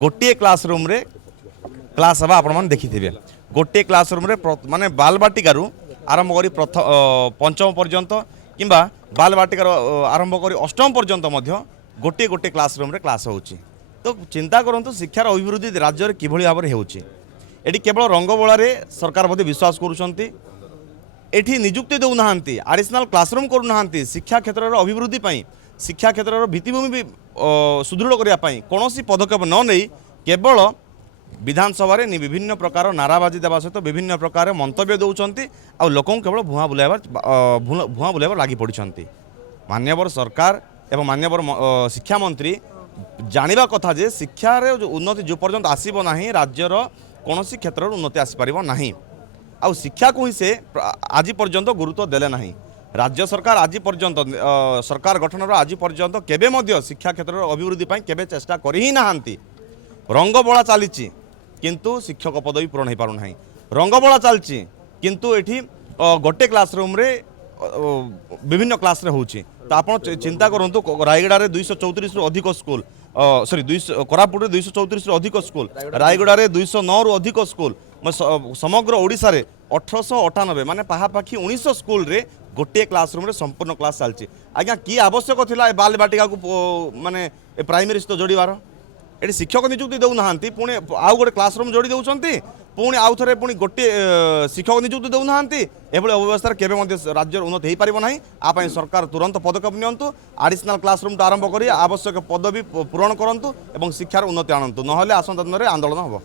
गोटे क्लासरूम रे क्लास हवा आपण देखिथिबे। गोटे क्लासरूम रे माने बालबाटिकार आरंभ करी पंचम पर्यंत किंबा बालबाटिकार आरंभ करी अष्टम पर्यंत मध्य गोटे गोटे क्लासरूम रे क्लास होउची। तो चिंता करंतु शिक्षार अभिवृद्धि राज्य किभଳି भाव रे होउची। एटी केवल रंगबोला सरकार बोधे विश्वास करूछंती। एठी नियुक्ति देउ नाहंती, एडिशनल क्लासरूम करू नाहंती। शिक्षा क्षेत्र अभिवृद्धि पई, शिक्षा क्षेत्र भित्तिभूमि भी सुदृढ़ करने कौन पदक्षेप न नहीं केवल विधानसभा विभिन्न प्रकार नाराबाजी देवा सहित विभिन्न प्रकार मंतव्य दौरान आ लोक केवल भुआ बुलाइबार लगी पड़ती। मान्यवर सरकार एवं मान्यवर शिक्षा मंत्री जानिबा कथा जे शिक्षार उन्नति जो पर्यंत आसीबो नाही राज्यर कौन क्षेत्र उन्नति आसीपार नाही। आ शिक्षा को ही से आज पर्यंत गुरुत्व देले नाही। राज्य सरकार आज पर्यंत सरकार गठन आज पर्यंत केबे मध्य शिक्षा क्षेत्र अभिवृद्धि पाई केबे चेष्टा करि ही नाहांती। रंगबोला चली किंतु शिक्षक पदवी पूरण हो पारु नाही। रंगबोला चलची किंतु एठी गोटे क्लासरूम रे विभिन्न क्लास रे होउची। तो आपण चिंता करंतु रायगड़ा रे 234 रु अधिक स्कूल सॉरी कोरापुट रे 234 रु अधिक स्कूल, रायगड़ा रे 209 रु अधिक स्कूल, समग्र ओडिशा रे 1898 माने पाखापाखि 1900 स्कूल रे गोटे क्लासरूम रे संपूर्ण क्लास चलची। आज्ञा कि आवश्यक थिला बाल बाटिका को माने प्राइमरी सहित जोड़बार। ये शिक्षक नियुक्ति देउ नाहांती, पुणी आउ गोटे क्लासरूम जोड़ी देउछंती, पुणी आउ थरे पुणी गोटे शिक्षक नियुक्ति देउ नाहांती। एभଳି अव्यवस्था केबे मध्य राज्य उन्नति हो पारिबो नाही। आ पई सरकार तुरंत पदक्षेप नियंतु, एडिशनल क्लासरूम आरंभ करी आवश्यक पदवी पूरण करंतु एवं शिक्षार उन्नति आणंतु, नहले आसंता दिन रे आंदोलन हबो।